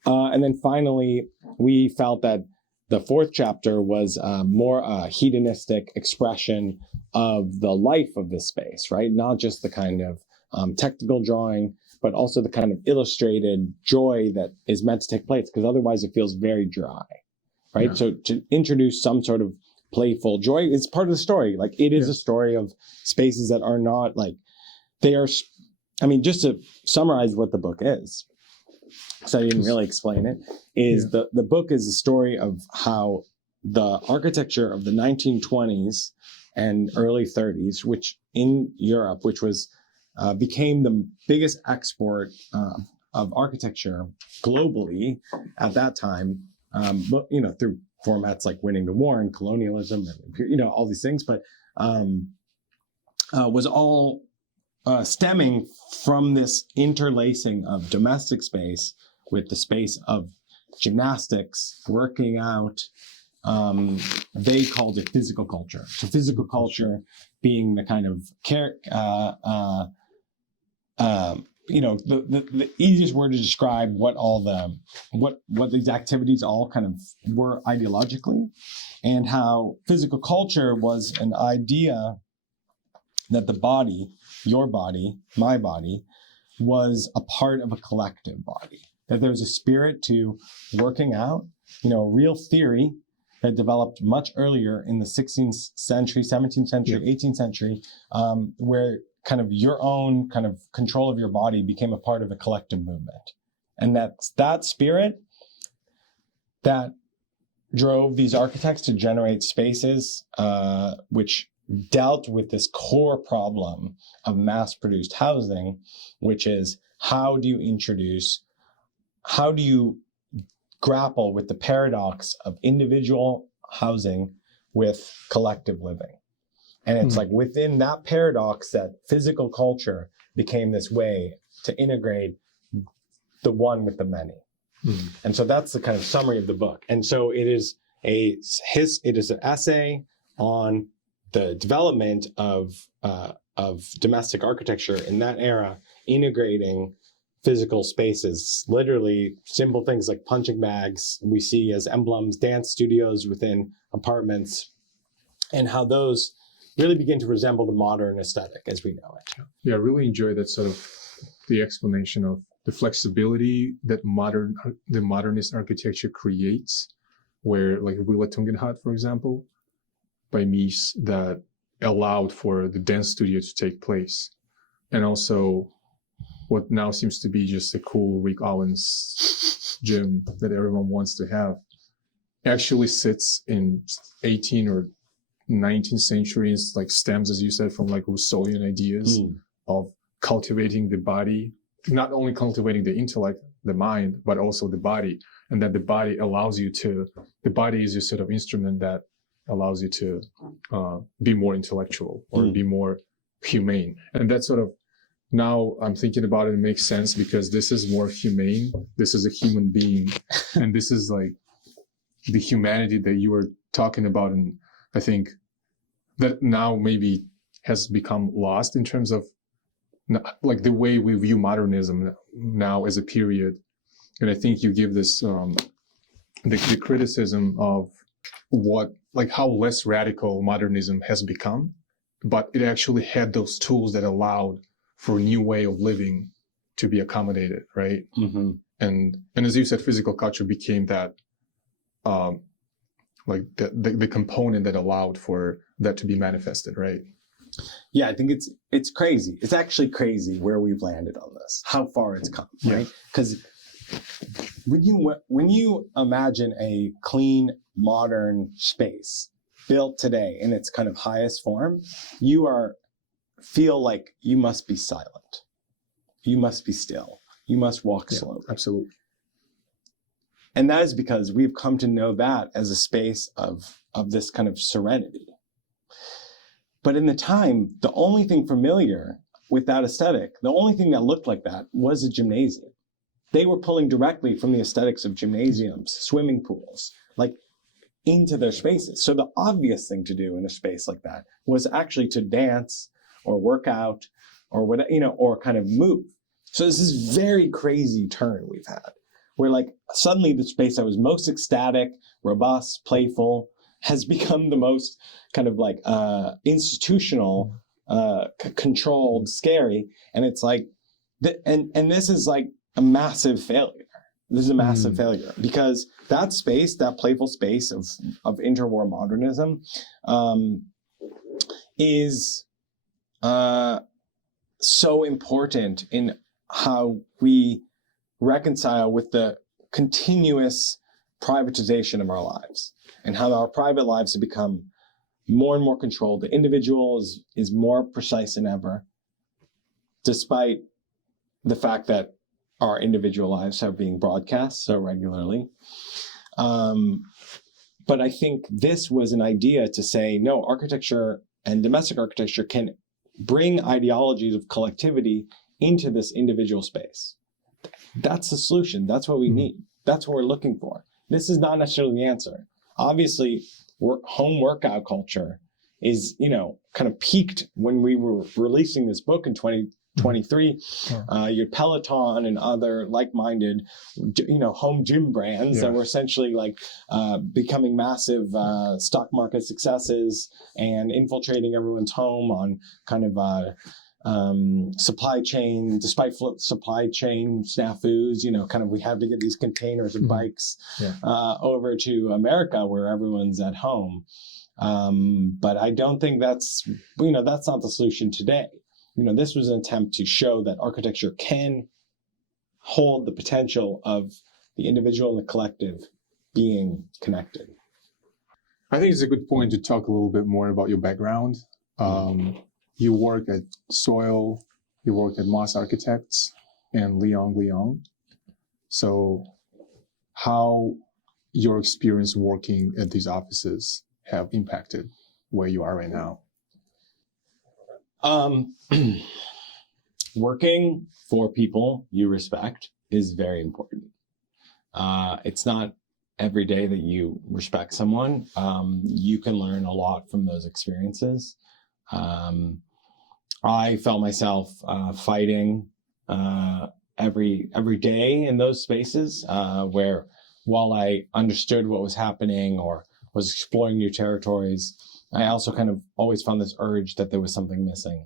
And then finally, we felt that the 4th chapter was more a hedonistic expression of the life of this space, right? Not just the kind of technical drawing, but also the kind of illustrated joy that is meant to take place, because otherwise it feels very dry, right? Yeah. So to introduce some sort of playful joy, it's part of the story. Like it is a story of spaces that are not like, they are, just to summarize what the book is, because I didn't really explain it, is the book is the story of how the architecture of the 1920s and early 30s, which in Europe, which was became the biggest export of architecture globally at that time, but through formats like winning the war and colonialism and all these things, but was all stemming from this interlacing of domestic space with the space of gymnastics, working out. They called it physical culture. So physical culture being the kind of the easiest word to describe what all what these activities all kind of were ideologically, and how physical culture was an idea that the body, your body, my body, was a part of a collective body. That there was a spirit to working out, a real theory that developed much earlier in the 16th century, 17th century, 18th century, where kind of your own kind of control of your body became a part of a collective movement. And that's that spirit that drove these architects to generate spaces which dealt with this core problem of mass-produced housing, which is how do you grapple with the paradox of individual housing with collective living? And it's like within that paradox that physical culture became this way to integrate the one with the many. And so that's the kind of summary of the book. And so it is an essay on the development of of domestic architecture in that era, integrating physical spaces, literally simple things like punching bags we see as emblems, dance studios within apartments, and how those really begin to resemble the modern aesthetic as we know it. Yeah, I really enjoy that sort of the explanation of the flexibility that the modernist architecture creates, where like Willa Tungenhat, for example, by Mies, that allowed for the dance studio to take place. And also what now seems to be just a cool Rick Owens gym that everyone wants to have actually sits in 18th or 19th centuries, like stems, as you said, from like Rousseauian ideas of cultivating the body, not only cultivating the intellect, the mind, but also the body. And that the body the body is your sort of instrument that allows you to be more intellectual or be more humane. And that sort of, now I'm thinking about it, makes sense because this is more humane. This is a human being. And this is like the humanity that you were talking about. And I think that now maybe has become lost in terms of like the way we view modernism now as a period. And I think you give this, the criticism of how less radical modernism has become, but it actually had those tools that allowed for a new way of living to be accommodated, right? Mm-hmm. And as you said, physical culture became that, like the component that allowed for that to be manifested, right? Yeah, I think it's crazy. It's actually crazy where we've landed on this, how far it's come, right? Because when you imagine a clean, modern space built today in its kind of highest form, you feel like you must be silent. You must be still. You must walk slowly. Absolutely. And that is because we've come to know that as a space of this kind of serenity. But in the time, the only thing familiar with that aesthetic, the only thing that looked like that was a gymnasium. They were pulling directly from the aesthetics of gymnasiums, swimming pools, like into their spaces. So the obvious thing to do in a space like that was actually to dance or work out or what, or kind of move. So this is very crazy turn we've had, where like suddenly the space that was most ecstatic, robust, playful, has become the most kind of like institutional, controlled, scary. And it's like, and this is like a massive failure. This is a massive failure because that space, that playful space of interwar modernism, is so important in how we reconcile with the continuous privatization of our lives and how our private lives have become more and more controlled. The individual is more precise than ever, despite the fact that our individual lives are being broadcast so regularly. But I think this was an idea to say, no, architecture and domestic architecture can bring ideologies of collectivity into this individual space. That's the solution. That's what we need. That's what we're looking for. This is not necessarily the answer. Obviously, home workout culture is, kind of peaked when we were releasing this book in 2023. Your Peloton and other like-minded, home gym brands that were essentially like becoming massive stock market successes and infiltrating everyone's home on kind of supply chain, despite supply chain snafus, kind of we have to get these containers of bikes over to America where everyone's at home. But I don't think that's not the solution today. This was an attempt to show that architecture can hold the potential of the individual and the collective being connected. I think it's a good point to talk a little bit more about your background. You work at Soil, you work at Moss Architects and Leong. So how your experience working at these offices have impacted where you are right now? Working for people you respect is very important. It's not every day that you respect someone. You can learn a lot from those experiences. I felt myself fighting every day in those spaces where, while I understood what was happening or was exploring new territories, I also kind of always found this urge that there was something missing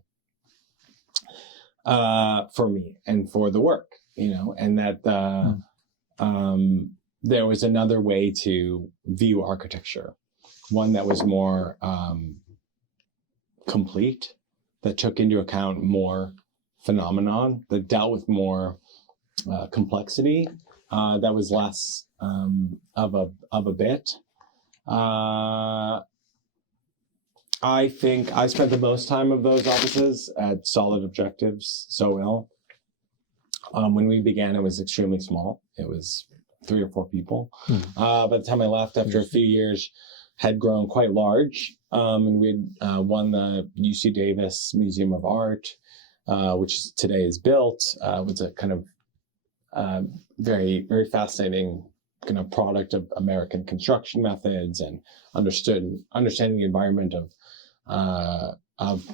for me and for the work, and that there was another way to view architecture, one that was more complete, that took into account more phenomenon, that dealt with more complexity, that was less of a bit. I think I spent the most time of those offices at Solid Objectives, So. When we began, it was extremely small. It was 3 or 4 people. By the time I left, after a few years, had grown quite large. And we had won the UC Davis Museum of Art, which today is built. Was a kind of very, very fascinating kind of product of American construction methods and understanding the environment of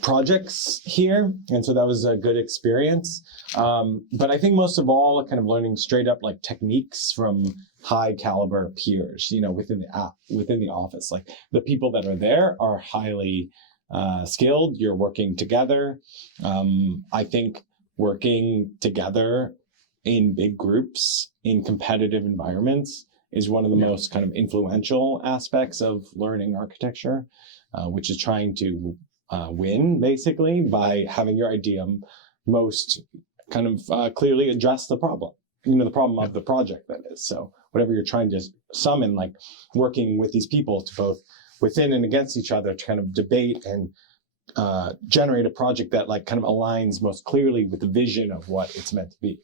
projects here. And so that was a good experience. But I think most of all, kind of learning straight up like techniques from high caliber peers, within the office. Like the people that are there are highly skilled. You're working together. I think working together in big groups in competitive environments is one of the most kind of influential aspects of learning architecture, which is trying to win basically by having your idea most kind of clearly address the problem, the problem of the project, that is. So whatever you're trying to summon, like working with these people to both within and against each other to kind of debate and generate a project that like kind of aligns most clearly with the vision of what it's meant to be.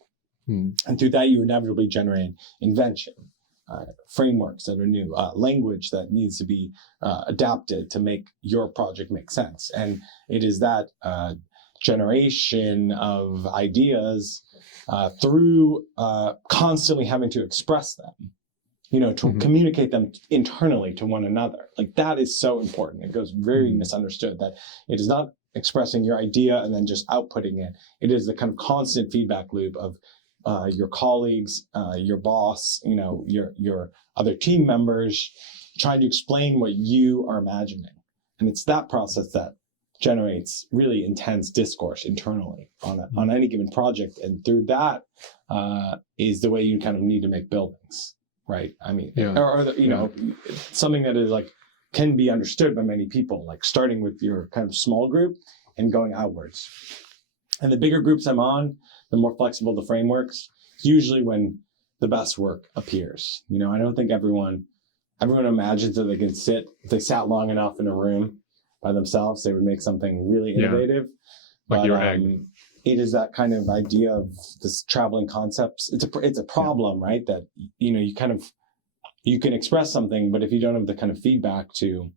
And through that, you inevitably generate invention, frameworks that are new, language that needs to be adapted to make your project make sense. And it is that generation of ideas through constantly having to express them, to communicate them internally to one another. Like that is so important. It goes very misunderstood, that it is not expressing your idea and then just outputting it. It is the kind of constant feedback loop of your colleagues, your boss, your other team members, trying to explain what you are imagining. And it's that process that generates really intense discourse internally on any given project. And through that is the way you kind of need to make buildings, right? I mean, something that is like, can be understood by many people, like starting with your kind of small group and going outwards. And the bigger groups I'm on, the more flexible the frameworks, usually when the best work appears. I don't think everyone imagines that they can if they sat long enough in a room by themselves, they would make something really innovative. Like your egg. It is that kind of idea of this traveling concepts. It's a problem, right? That, you can express something, but if you don't have the kind of feedback to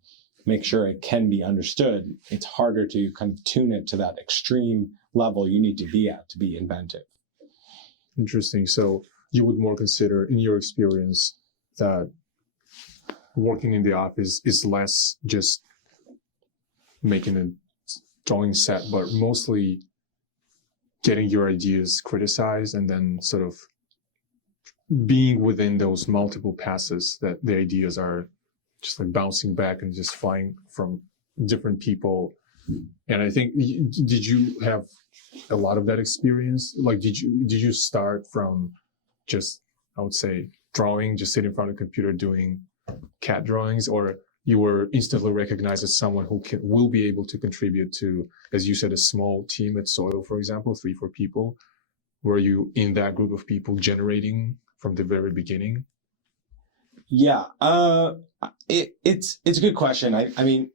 make sure it can be understood, it's harder to kind of tune it to that extreme level you need to be at to be inventive. Interesting. So you would more consider, in your experience, that working in the office is less just making a drawing set, but mostly getting your ideas criticized and then sort of being within those multiple passes that the ideas are just like bouncing back and just flying from different people. And I think, did you have a lot of that experience? Like, did you start from just, I would say, drawing, just sitting in front of a computer doing CAD drawings, or you were instantly recognized as someone who will be able to contribute to, as you said, a small team at Soil, for example, 3-4 people? Were you in that group of people generating from the very beginning? Yeah, it's a good question. I mean,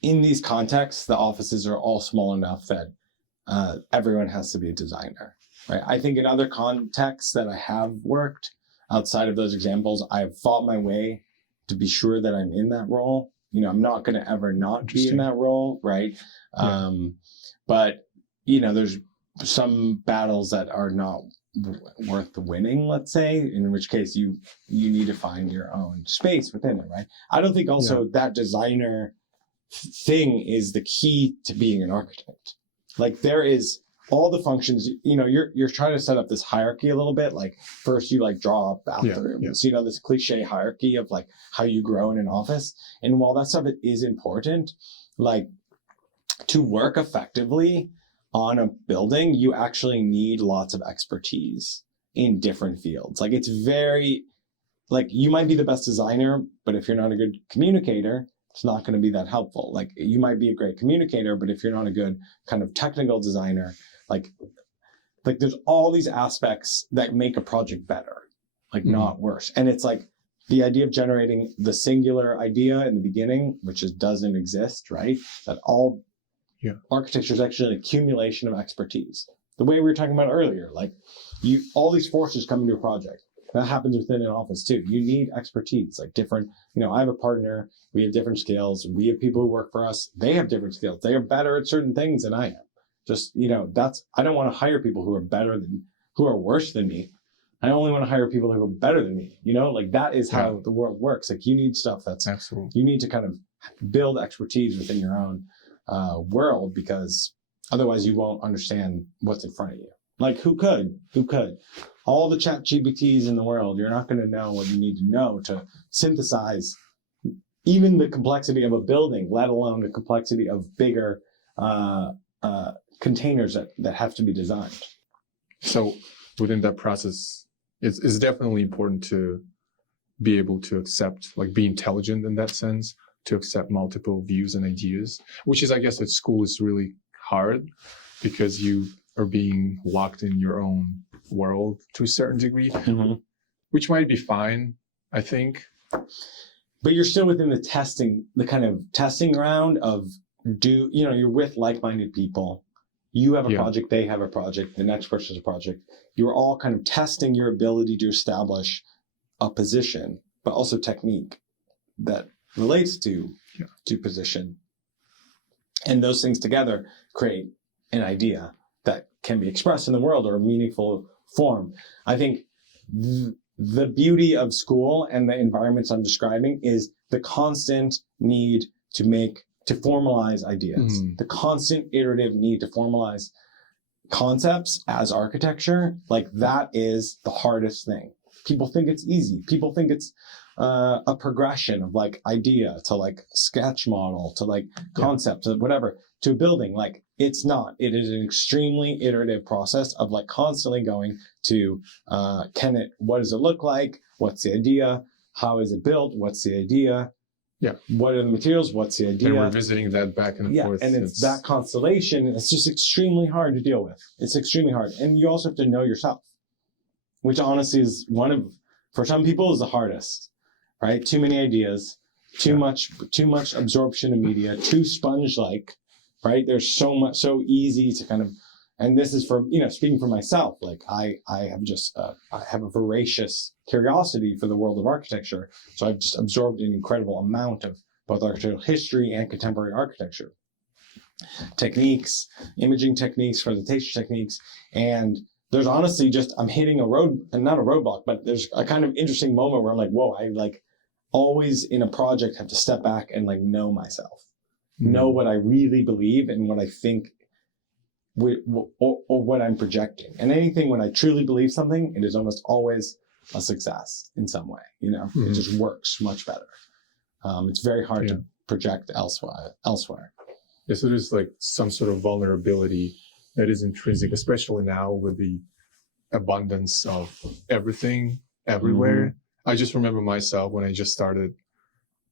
in these contexts, the offices are all small enough that everyone has to be a designer, right? I think in other contexts that I have worked outside of those examples, I've fought my way to be sure that I'm in that role. I'm not going to ever not be in that role, right? Yeah. But, there's some battles that are not worth the winning, let's say, in which case you need to find your own space within it, right? I don't think also that designer thing is the key to being an architect. Like there is all the functions, you're trying to set up this hierarchy a little bit. Like first you like draw bathrooms, this cliche hierarchy of like how you grow in an office. And while that stuff is important, like to work effectively on a building, you actually need lots of expertise in different fields. Like it's very, like you might be the best designer, but if you're not a good communicator, it's not going to be that helpful. Like you might be a great communicator, but if you're not a good kind of technical designer, like there's all these aspects that make a project better, like not worse. And it's like the idea of generating the singular idea in the beginning, which just doesn't exist, right? That all architecture is actually an accumulation of expertise. The way we were talking about earlier, like all these forces come into a project. That happens within an office too. You need expertise, like different, I have a partner, we have different skills. We have people who work for us. They have different skills. They are better at certain things than I am. Just, I don't want to hire people who are worse than me. I only want to hire people who are better than me. Like that is how the world works. Like you need stuff Absolutely. You need to kind of build expertise within your own world, because otherwise you won't understand what's in front of you. Like who could? All the chat GPTs in the world, you're not going to know what you need to know to synthesize even the complexity of a building, let alone the complexity of bigger containers that have to be designed. So within that process, it's definitely important to be able to accept, like be intelligent in that sense, to accept multiple views and ideas, which is, I guess, at school is really hard because you are being locked in your own world to a certain degree, which might be fine, I think. But you're still within the kind of testing ground of you're with like-minded people. You have a project, they have a project, the next person has a project. You're all kind of testing your ability to establish a position, but also technique that relates to position. And those things together create an idea that can be expressed in the world or a meaningful form. I think the beauty of school and the environments I'm describing is the constant need to formalize ideas, the constant iterative need to formalize concepts as architecture. Like that is the hardest thing. People think it's easy. People think it's a progression of like idea to like sketch model to like concept to whatever to a building. Like it's not. It is an extremely iterative process of like constantly going to what does it look like? What's the idea? How is it built? What's the idea? Yeah. What are the materials? What's the idea? And we're visiting that back and forth. And it's that constellation. It's just extremely hard to deal with. It's extremely hard. And you also have to know yourself, which honestly is for some people is the hardest, right? Too many ideas, too much absorption of media, too sponge-like, right? There's so easy to kind of, and this is for, speaking for myself, like I have a voracious curiosity for the world of architecture. So I've just absorbed an incredible amount of both architectural history and contemporary architecture. Techniques, imaging techniques, presentation techniques, and there's honestly I'm hitting not a roadblock, but there's a kind of interesting moment where I'm like, whoa, I like always in a project have to step back and like know myself, know what I really believe and what I think or what I'm projecting. And anything when I truly believe something, it is almost always a success in some way, it just works much better. It's very hard to project elsewhere. Yeah, so there's like some sort of vulnerability that is intrinsic, especially now with the abundance of everything everywhere. I just remember myself when I just started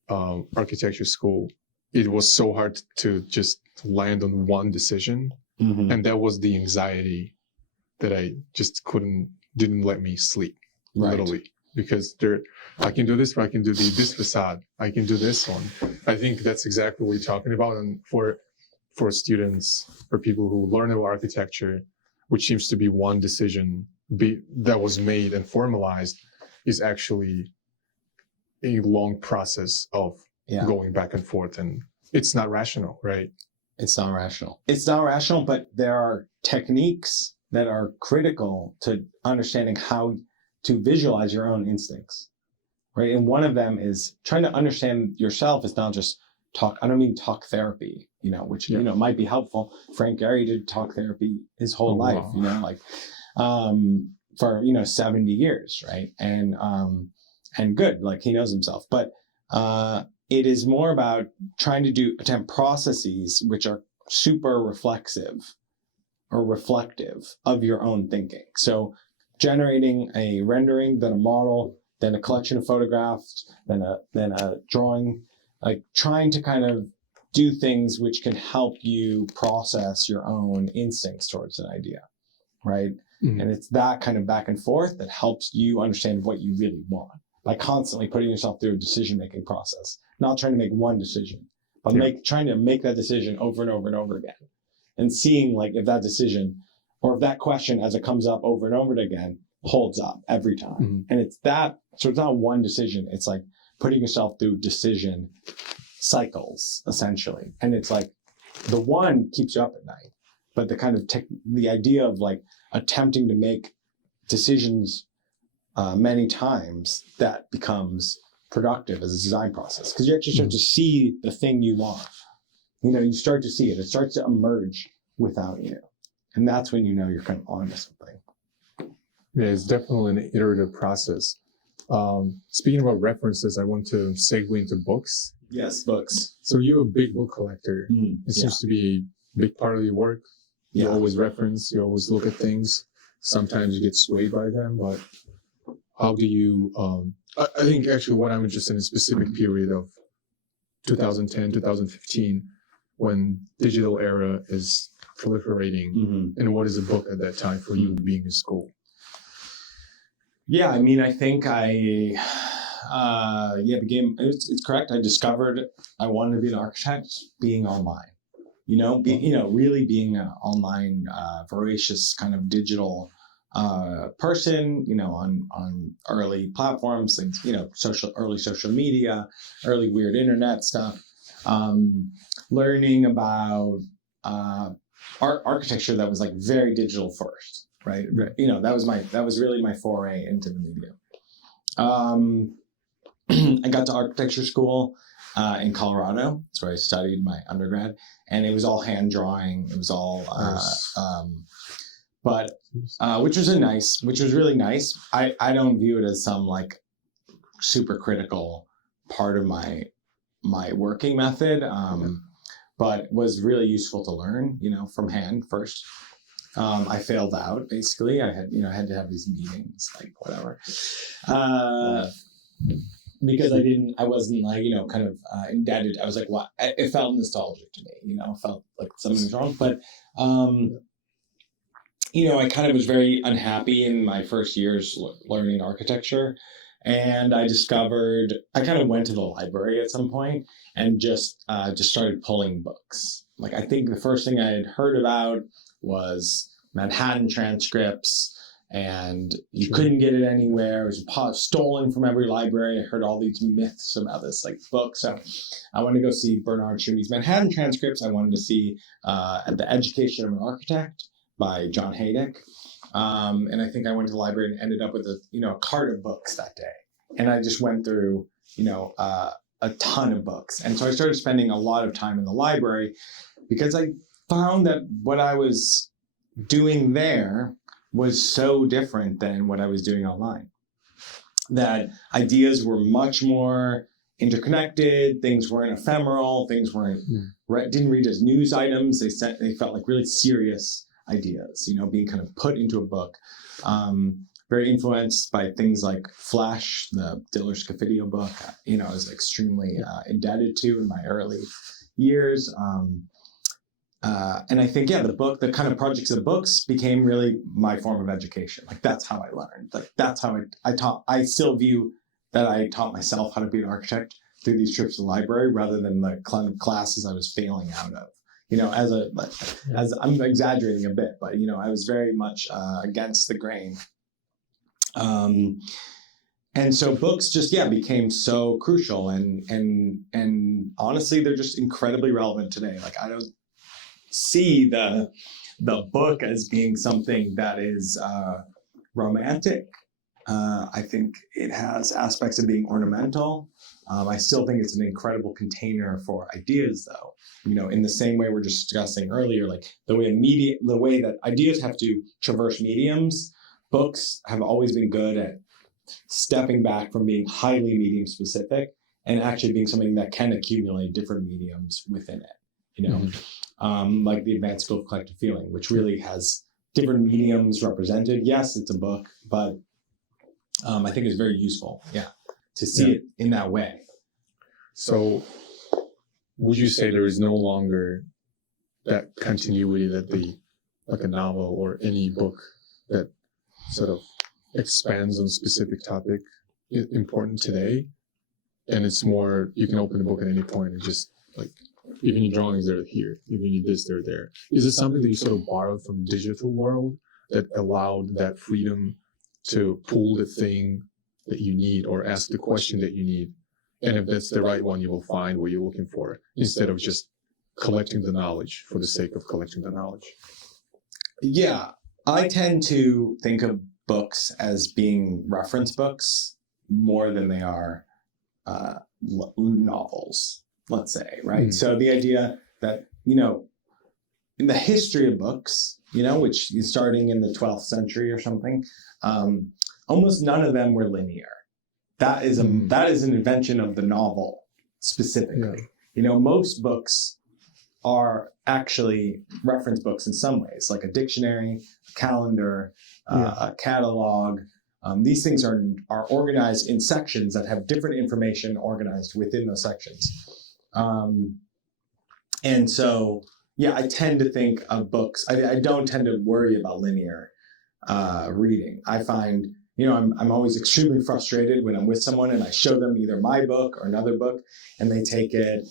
architecture school, it was so hard to just land on one decision. And that was the anxiety that I just didn't let me sleep, literally, because I can do this, or I can do this facade, I can do this one. I think that's exactly what you're talking about. And for students, for people who learn about architecture, which seems to be one decision that was made and formalized, is actually a long process of going back and forth. And it's not rational, right? It's not rational. It's not rational, but there are techniques that are critical to understanding how to visualize your own instincts, right? And one of them is trying to understand yourself is not just talk. I don't mean talk therapy, which might be helpful. Frank Gehry did talk therapy his whole life, Wow. for 70 years, right? And good, like he knows himself. But it is more about trying to attempt processes which are super reflexive or reflective of your own thinking. So generating a rendering, then a model, then a collection of photographs, then a drawing, like trying to kind of do things which can help you process your own instincts towards an idea, right? Mhm. And it's that kind of back and forth that helps you understand what you really want by constantly putting yourself through a decision-making process, not trying to make one decision, but trying to make that decision over and over and over again, and seeing like if that decision or if that question as it comes up over and over again holds up every time. Mhm. And it's that, so it's not one decision. It's like putting yourself through decision cycles essentially. And it's like the one keeps you up at night, but the kind of the idea of like attempting to make decisions many times, that becomes productive as a design process, because you actually start to see the thing you want. You start to see it. It starts to emerge without you. And that's when you're kind of onto something. Yeah, it's definitely an iterative process. Speaking about references, I want to segue into books. Yes, books. So you're a big book collector. It seems to be a big part of your work. You always reference, you always look at things. Sometimes you get swayed by them, but how do you, I think actually what I'm interested in a specific period of 2010, 2015, when digital era is proliferating, and what is a book at that time for you being in school? Yeah, I mean, I think it's correct. I discovered I wanted to be an architect being online, really being an online, voracious kind of digital person, on early platforms, like, early social media, early weird internet stuff, learning about architecture that was like very digital first. Right. That was really my foray into the medium. I got to architecture school in Colorado. That's where I studied my undergrad, and it was all hand drawing. It was all, which was really nice. I don't view it as some like super critical part of my working method, but was really useful to learn, from hand first. I failed out basically. I had to have these meetings, like whatever, because I wasn't like, kind of indebted. I was like, what? It felt nostalgic to me, felt like something was wrong. But, I kind of was very unhappy in my first years learning architecture. And I kind of went to the library at some point and just started pulling books. Like, I think the first thing I had heard about was Manhattan transcripts, and you couldn't get it anywhere. It was stolen from every library. I heard all these myths about this like book. So I wanted to go see Bernard Shumi's Manhattan transcripts. I wanted to see The Education of an Architect by John Haydick. And I think I went to the library and ended up with a cart of books that day. And I just went through, a ton of books. And so I started spending a lot of time in the library because I found that what I was doing there was so different than what I was doing online. That ideas were much more interconnected, things weren't ephemeral, things weren't didn't read as news items. They felt like really serious ideas, being kind of put into a book. Very influenced by things like Flesh, the Diller Scofidio book, I was extremely indebted to in my early years. And I think, the kind of projects of the books became really my form of education. Like, that's how I learned. Like, that's how I still view that I taught myself how to be an architect through these trips to the library rather than the classes I was failing out of. As I'm exaggerating a bit, but, I was very much against the grain. And so books just, became so crucial, and honestly, they're just incredibly relevant today. Like, I don't see the book as being something that is romantic I think it has aspects of being ornamental. I still think it's an incredible container for ideas, though. In the same way we're just discussing earlier, like the way that ideas have to traverse mediums, books have always been good at stepping back from being highly medium specific and actually being something that can accumulate different mediums within it. Like the Advanced School of Collective Feeling, which really has different mediums represented. Yes, it's a book, but I think it's very useful, to see it in that way. So would you say there is no longer that continuity that like a novel or any book that sort of expands on a specific topic is important today? And it's more, you can open the book at any point and just like, even your drawings are here, even your this, they're there. Is it something that you sort of borrowed from the digital world that allowed that freedom to pull the thing that you need or ask the question that you need? And if that's the right one, you will find what you're looking for instead of just collecting the knowledge for the sake of collecting the knowledge. Yeah, I tend to think of books as being reference books more than they are novels, let's say, right? So the idea that, in the history of books, which is starting in the 12th century or something, almost none of them were linear. That is an invention of the novel specifically. Most books are actually reference books in some ways, like a dictionary, a calendar, a catalog. These things are organized in sections that have different information organized within those sections. And so, I tend to think of books. I don't tend to worry about linear reading. I find, I'm always extremely frustrated when I'm with someone and I show them either my book or another book, and they take it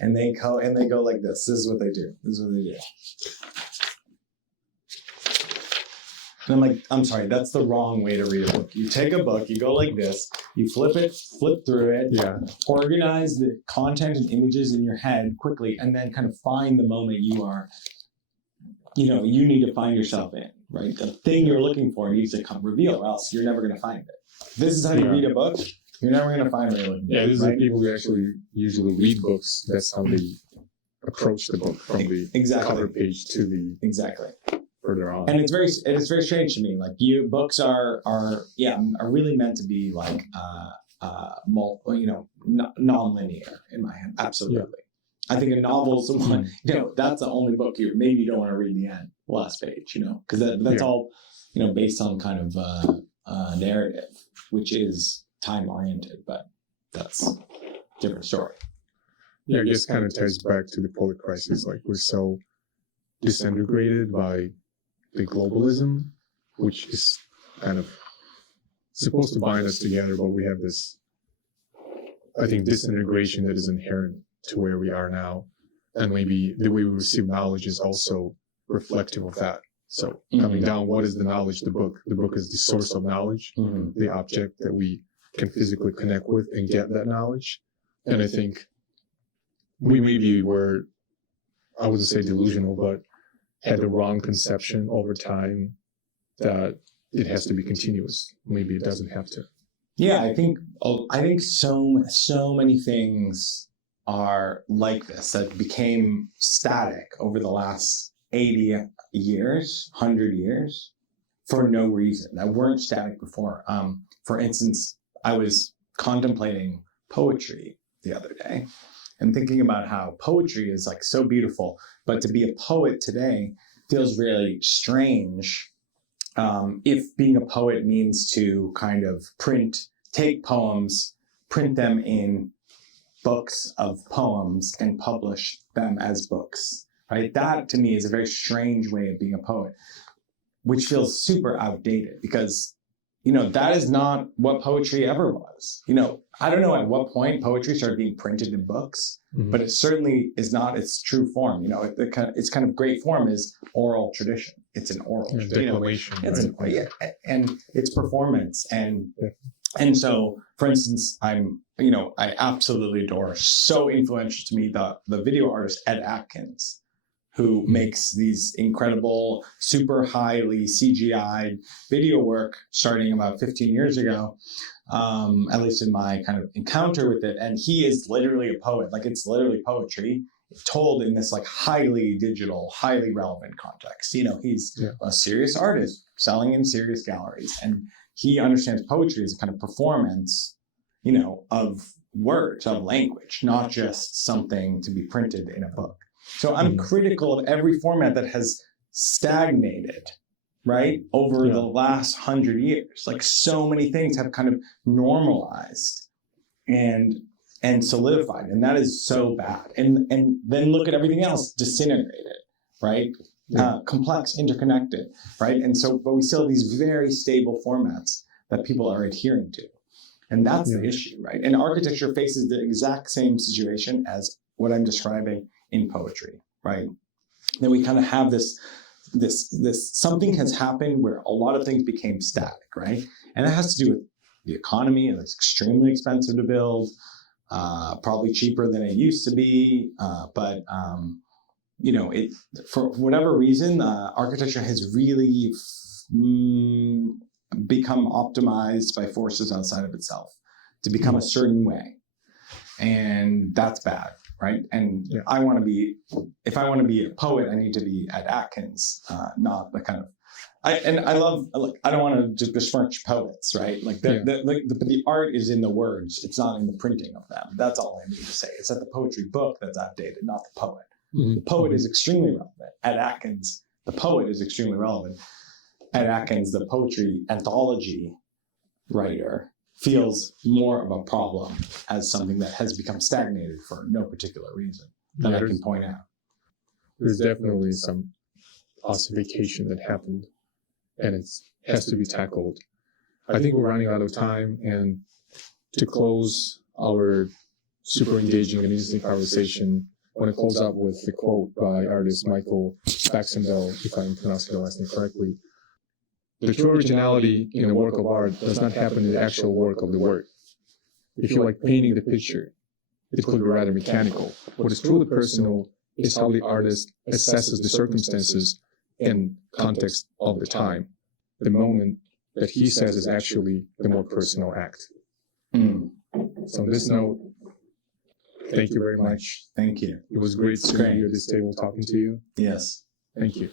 and they go like this. This is what they do. And I'm like, I'm sorry, that's the wrong way to read a book. You take a book, you go like this, you flip through it, organize the content and images in your head quickly, and then kind of find the moment you are, you need to find yourself in, right? The thing you're looking for needs to come reveal, or else you're never going to find it. This is how you read a book. You're never going to find what you're looking for. Yeah, this is people who actually usually read books. That's how they approach the book, from the cover page to the further on. And it's very strange to me. Like books are really meant to be like non-linear in my head. Absolutely. Yeah. I think a novel is the one, that's the only book you don't want to read the end, last page, because that's all, based on kind of narrative, which is time oriented, but that's a different story. Yeah, I guess kind of ties back to the polar crisis. Like we're so disintegrated by the globalism, which is kind of supposed to bind us together, but we have this, I think, disintegration that is inherent to where we are now. And maybe the way we receive knowledge is also reflective of that. So coming down, what is the knowledge? The book. The book is the source of knowledge, the object that we can physically connect with and get that knowledge. And I think we maybe were, I wouldn't say delusional, but had the wrong conception over time that it has to be continuous. Maybe it doesn't have to. Yeah, I think so many things are like this that became static over the last 80 years, 100 years, for no reason, that weren't static before. For instance, I was contemplating poetry the other day and thinking about how poetry is like so beautiful, but to be a poet today feels really strange. If being a poet means to kind of take poems, print them in books of poems and publish them as books, right? That to me is a very strange way of being a poet, which feels super outdated because, that is not what poetry ever was. I don't know at what point poetry started being printed in books, but it certainly is not its true form. Its kind of great form is oral tradition. It's an oral declamation. And it's performance. And so, for instance, I absolutely adore, so influential to me, the video artist Ed Atkins, who makes these incredible, super highly CGI'd video work starting about 15 years ago, at least in my kind of encounter with it. And he is literally a poet. Like, it's literally poetry told in this like highly digital, highly relevant context. You know, he's a serious artist selling in serious galleries, and he understands poetry as a kind of performance, you know, of words, of language, not just something to be printed in a book. So I'm critical of every format that has stagnated, right, over the last 100 years. Like, so many things have kind of normalized and solidified, and that is so bad. And then look at everything else disintegrated, right? Complex, interconnected, right? And so, but we still have these very stable formats that people are adhering to. And that's the issue, right? And architecture faces the exact same situation as what I'm describing in poetry, right? Then we kind of have this something has happened where a lot of things became static, right? And that has to do with the economy. It's extremely expensive to build, probably cheaper than it used to be, but you know, it, for whatever reason, architecture has really become optimized by forces outside of itself to become a certain way, and that's bad, right? And I want to be, if I want to be a poet, I need to be at Atkins, not the kind of. I don't want to just besmirch poets, right? Like the art is in the words; it's not in the printing of them. That's all I need to say. It's that the poetry book that's outdated, not the poet. The poet is extremely relevant. At Atkins, the poet is extremely relevant. At Atkins, the poetry anthology writer feels more of a problem as something that has become stagnated for no particular reason that I can point out. There's definitely some ossification that happened, and it has to be tackled. I think we're running out of time, and to close our super engaging and interesting conversation, I want to close out with a quote by artist Michael Baxendale, if I'm pronouncing the last name correctly. The true originality in a work of art does not happen in the actual work of the work. If you like painting the picture, it could be rather mechanical. What is truly personal is how the artist assesses the circumstances and context of the time. The moment that he says is actually the more personal act. So on this note, thank you very much. Thank you. It was great sitting here at this table talking to you. Yes. Thank you.